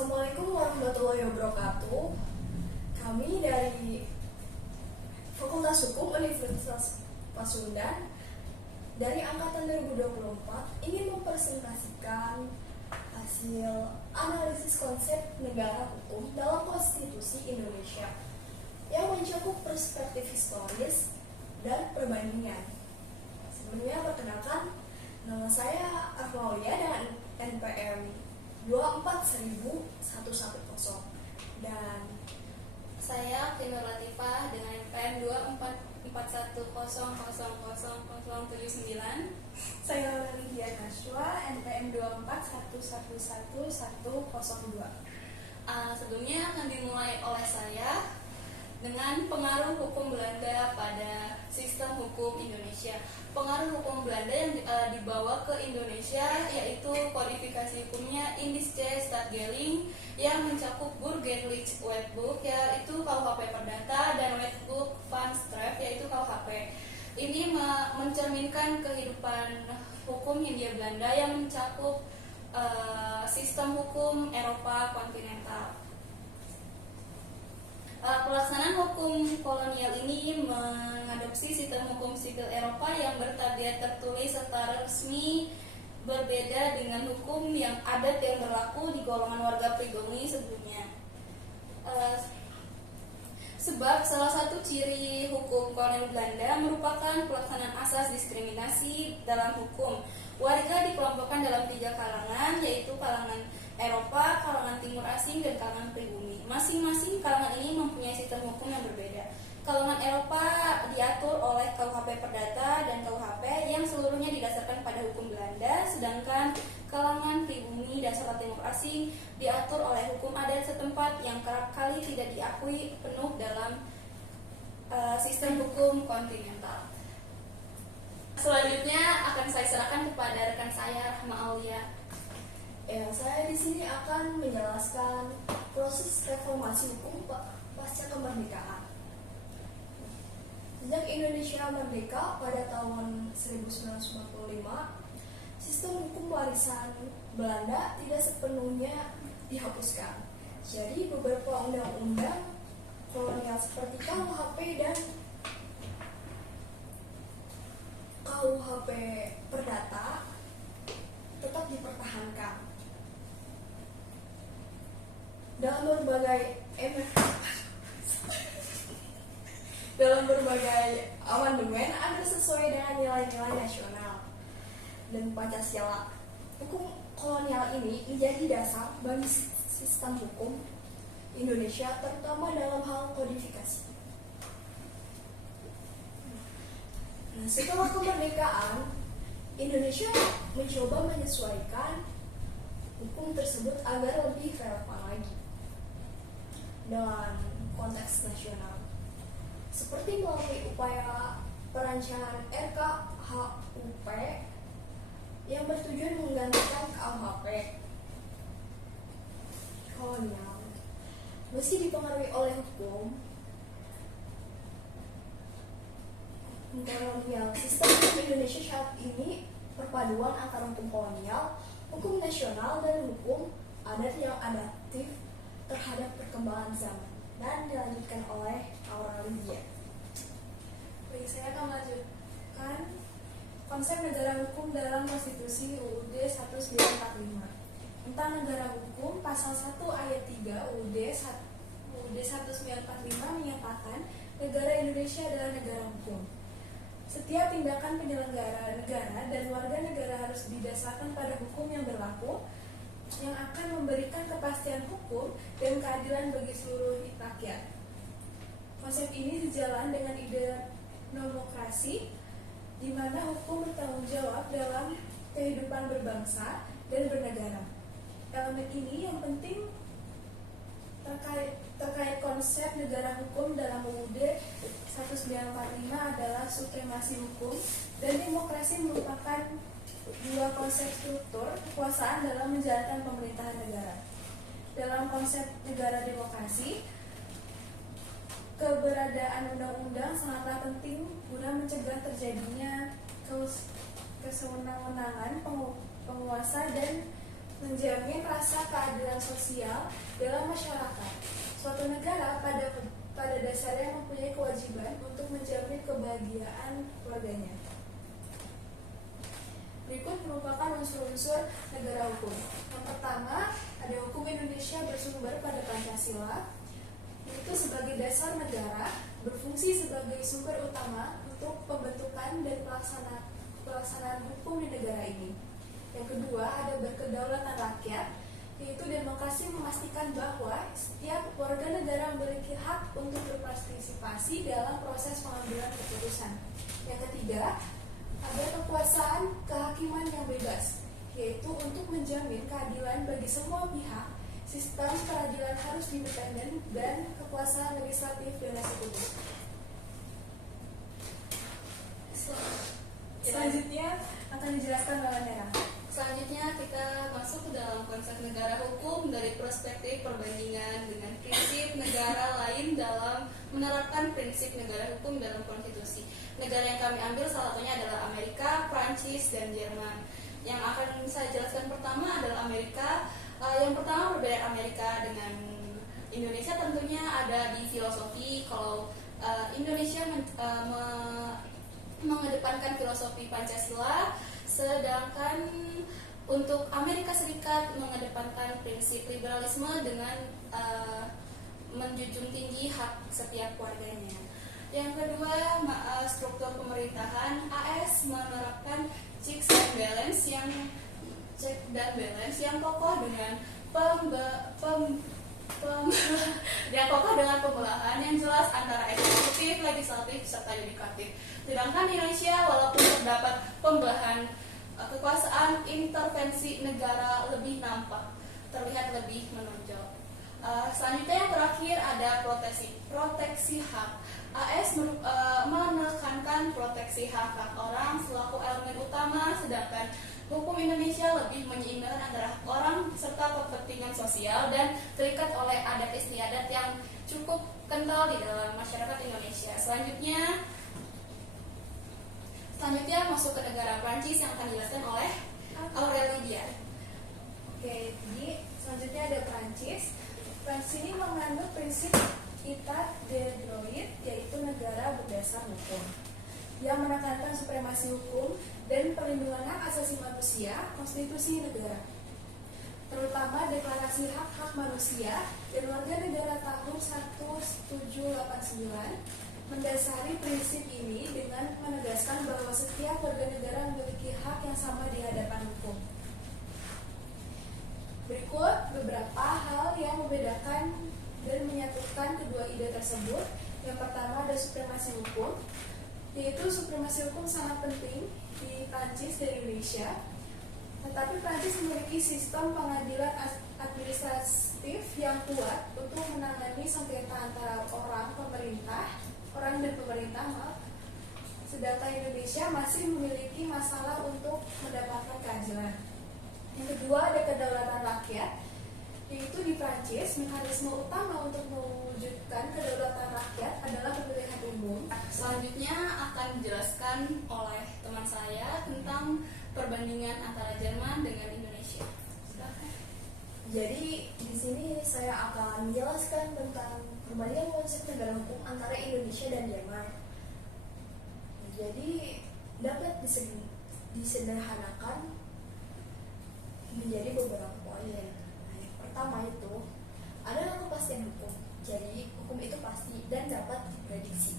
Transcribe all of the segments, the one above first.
Assalamualaikum warahmatullahi wabarakatuh. Kami dari Fakultas Hukum Universitas Pasundan dari angkatan 2024 ingin mempresentasikan hasil analisis konsep negara hukum dalam konstitusi Indonesia yang mencakup perspektif historis dan perbandingan. Sebelumnya perkenalkan, nama saya Armaulia dengan NPM 24110 dan saya Kinur Latifah dengan NPM 24410000079. Saya Lydia Naswa, NPM 241111102. Sebelumnya akan dimulai oleh saya dengan pengaruh hukum Belanda pada sistem hukum Indonesia. Pengaruh hukum Belanda yang dibawa ke Indonesia yaitu kodifikasi hukumnya Indische Staatgelling yang mencakup Burgerlijk Wetboek yaitu KUHP Perdata dan Wetboek van Straf yaitu KUHP. Ini mencerminkan kehidupan hukum Hindia Belanda yang mencakup sistem hukum Eropa kontinental. Pelaksanaan hukum kolonial ini mengadopsi sistem hukum sipil Eropa yang bertabiat tertulis secara resmi, berbeda dengan hukum yang adat yang berlaku di golongan warga pribumi sebelumnya. Sebab salah satu ciri hukum kolonial Belanda merupakan pelaksanaan asas diskriminasi dalam hukum. Warga dikelompokkan dalam 3 kalangan, yaitu kalangan Eropa, kalangan Timur Asing, dan kalangan pribumi. Masing-masing kalangan ini mempunyai sistem hukum yang berbeda. Kalangan Eropa diatur oleh KUHP Perdata dan KUHP yang seluruhnya didasarkan pada hukum Belanda, sedangkan kalangan pribumi dan salah Timur Asing diatur oleh hukum adat setempat yang kerap kali tidak diakui penuh dalam sistem hukum kontinental. Selanjutnya akan saya serahkan kepada rekan saya Rahma Aulia. saya di sini akan menjelaskan proses reformasi hukum pasca kemerdekaan. Sejak Indonesia merdeka pada tahun 1945, sistem hukum warisan Belanda tidak sepenuhnya dihapuskan. Jadi beberapa undang-undang kolonial seperti KUHP dan KUHP Perdata tetap dipertahankan. Dalam berbagai amandemen ada sesuai dengan nilai-nilai nasional dan Pancasila. Hukum kolonial ini menjadi dasar bagi sistem hukum Indonesia, terutama dalam hal kodifikasi. Setelah kemerdekaan, Indonesia mencoba menyesuaikan hukum tersebut agar lebih relevan lagi dengan konteks nasional, seperti melalui upaya perancangan RKHUP yang bertujuan menggantikan KUHP kolonial. Meski dipengaruhi oleh hukum kolonial, sistem hukum Indonesia saat ini perpaduan antara hukum kolonial, hukum nasional, dan hukum adat yang adaptif terhadap perkembangan zaman, dan dilanjutkan oleh Aura Lydia. Baik, saya akan melanjutkan konsep negara hukum dalam Konstitusi UUD 1945. Tentang negara hukum, pasal 1 ayat 3 UUD 1945 menyatakan negara Indonesia adalah negara hukum. Setiap tindakan penyelenggara negara dan warga negara harus didasarkan pada hukum yang berlaku, yang akan memberikan kepastian hukum dan keadilan bagi seluruh rakyat. Konsep ini sejalan dengan ide demokrasi, di mana hukum bertanggung jawab dalam kehidupan berbangsa dan bernegara. Elemen ini yang penting terkait konsep negara hukum dalam UUD 1945 adalah supremasi hukum dan demokrasi merupakan 2 konsep struktur kekuasaan dalam menjalankan pemerintahan negara. Dalam konsep negara demokrasi, keberadaan undang-undang sangatlah penting guna mencegah terjadinya kesewenang-wenangan penguasa dan menjamin rasa keadilan sosial dalam masyarakat. Suatu negara pada dasarnya mempunyai kewajiban untuk menjamin kebahagiaan warganya. Berikut merupakan unsur-unsur negara hukum. Yang pertama, ada hukum Indonesia bersumber pada Pancasila, yaitu sebagai dasar negara, berfungsi sebagai sumber utama untuk pembentukan dan pelaksanaan hukum di negara ini. Yang kedua, ada berkedaulatan rakyat, yaitu demokrasi memastikan bahwa setiap warga negara memiliki hak untuk berpartisipasi dalam proses pengambilan keputusan. Yang ketiga, ada kekuasaan kehakiman yang bebas, yaitu untuk menjamin keadilan bagi semua pihak. Sistem peradilan harus independen dan kekuasaan legislatif dan eksekutif. Selanjutnya akan dijelaskan oleh Nera. Selanjutnya kita masuk ke dalam konsep negara hukum dari perspektif perbandingan dengan prinsip negara lain dalam menerapkan prinsip negara hukum dalam konstitusi. Negara yang kami ambil salah satunya adalah Amerika, Prancis, dan Jerman. Yang akan saya jelaskan pertama adalah Amerika. Yang pertama perbedaan Amerika dengan Indonesia tentunya ada di filosofi. Kalau Indonesia mengedepankan filosofi Pancasila, sedangkan untuk Amerika Serikat mengedepankan prinsip liberalisme dengan menjunjung tinggi hak setiap warganya. Yang kedua, struktur pemerintahan. AS menerapkan checks and balance yang kokoh dengan pembelahan yang jelas antara eksekutif, legislatif, serta yudikatif. Sedangkan Indonesia walaupun terdapat pembelahan kekuasaan, intervensi negara lebih nampak, terlihat lebih menonjol. Selanjutnya yang terakhir ada proteksi hak. AS menekankan proteksi hak orang selaku elemen utama, sedangkan hukum Indonesia lebih menyeimbangkan antara hak orang serta kepentingan sosial dan terikat oleh adat istiadat yang cukup kental di dalam masyarakat Indonesia. Selanjutnya masuk ke negara Prancis yang akan dijelaskan oleh Aurelia. Oke, jadi selanjutnya ada Prancis. Prancis ini menganut prinsip État de droit, yaitu negara berdasar hukum, yang menekankan supremasi hukum dan perlindungan hak asasi manusia, konstitusi negara, terutama deklarasi hak-hak manusia dan warga negara tahun 1789. Mendasari prinsip ini dengan menegaskan bahwa setiap warga negara memiliki hak yang sama di hadapan hukum. Berikut beberapa hal yang membedakan dan menyatukan kedua ide tersebut. Yang pertama ada supremasi hukum, yaitu supremasi hukum sangat penting di Prancis dan Indonesia. Tetapi Prancis memiliki sistem pengadilan administratif yang kuat untuk menangani sengketa antara orang dan pemerintah, sedangkan Indonesia masih memiliki masalah untuk mendapatkan keadilan. Yang kedua ada kedaulatan rakyat, yaitu di Prancis mekanisme utama untuk mewujudkan kedaulatan rakyat adalah pemilihan umum. Selanjutnya akan dijelaskan oleh teman saya tentang perbandingan antara Jerman dengan Indonesia. Silakan. Jadi di sini saya akan menjelaskan tentang perbandingan konsep negara hukum antara Indonesia dan Jerman. Jadi dapat disederhanakan menjadi beberapa poin. Yang pertama itu adalah kepastian hukum. Jadi hukum itu pasti dan dapat diprediksi.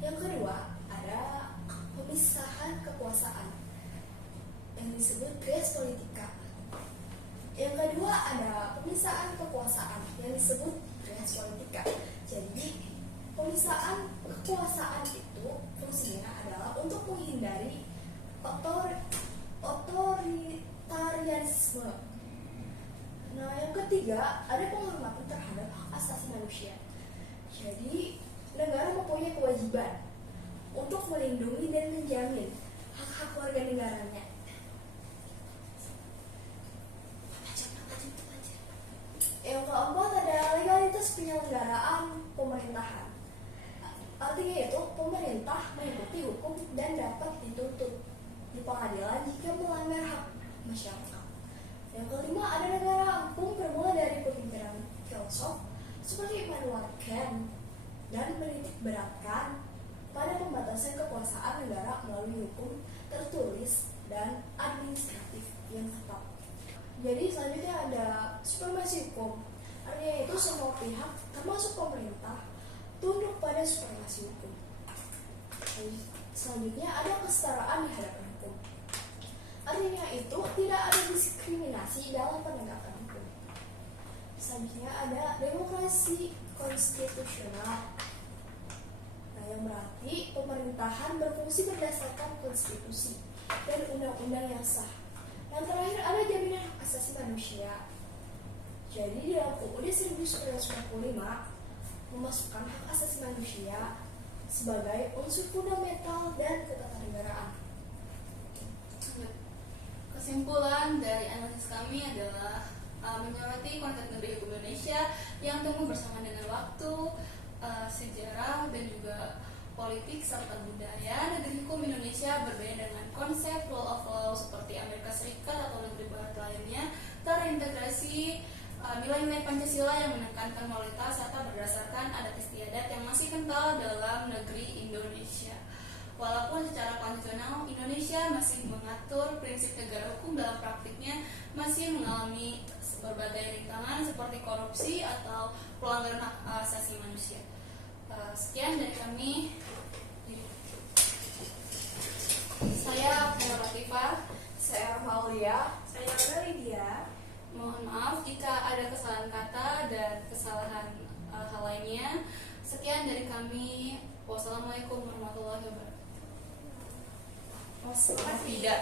Yang kedua ada pemisahan kekuasaan yang disebut res politica. Yang kedua ada pemisahan kekuasaan yang disebut res politica. Jadi pemisahan kekuasaan itu fungsinya adalah untuk menghindari otoritarianisme. Nah, yang ketiga ada penghormatan terhadap hak asasi manusia. Jadi negara mempunyai kewajiban untuk melindungi dan menjamin hak-hak warga negaranya. Yang keempat ada legalitas penyelenggaraan pemerintahan. Artinya itu pemerintah mengikuti hukum dan dapat dituntut di pengadilan jika melanggar hak masyarakat. Yang kelima ada negara hukum bermula dari pemikiran filosof seperti Immanuel Kant dan menitik beratkan pada pembatasan kekuasaan negara melalui hukum tertulis dan administratif yang ketat. Jadi selanjutnya ada supremasi hukum. Artinya itu semua pihak termasuk pemerintah tunduk pada supremasi hukum. Selanjutnya ada kesetaraan di hadapan hukum. Artinya itu tidak ada diskriminasi dalam penegakan hukum. Selanjutnya ada demokrasi konstitusional. Nah, yang berarti pemerintahan berfungsi berdasarkan konstitusi dan undang-undang yang sah. Yang terakhir ada jaminan hak asasi manusia. Jadi di dalam UUD 1945 memasukkan hak asasi manusia sebagai unsur fundamental dan ketatanegaraan. Kesimpulan dari analisis kami adalah menyoroti konsep negeri hukum Indonesia yang tumbuh bersama dengan waktu, sejarah, dan juga politik serta budaya. Negeri hukum Indonesia berbeda dengan konsep rule of law seperti Amerika Serikat atau negeri barat lainnya, terintegrasi nilai-nilai Pancasila yang menekankan moralitas serta berdasarkan adat istiadat yang masih kental dalam negeri Indonesia. Walaupun secara konstitusional Indonesia masih mengatur prinsip negara hukum, dalam praktiknya masih mengalami berbagai rintangan seperti korupsi atau pelanggaran hak asasi manusia. Sekian dari kami. Saya Nora Latifah. Saya Maulia. Saya Lydia. Mohon maaf jika ada kesalahan kata dan kesalahan hal lainnya. Sekian dari kami. Wassalamualaikum warahmatullahi wabarakatuh. Wassalamualaikum. Tidak.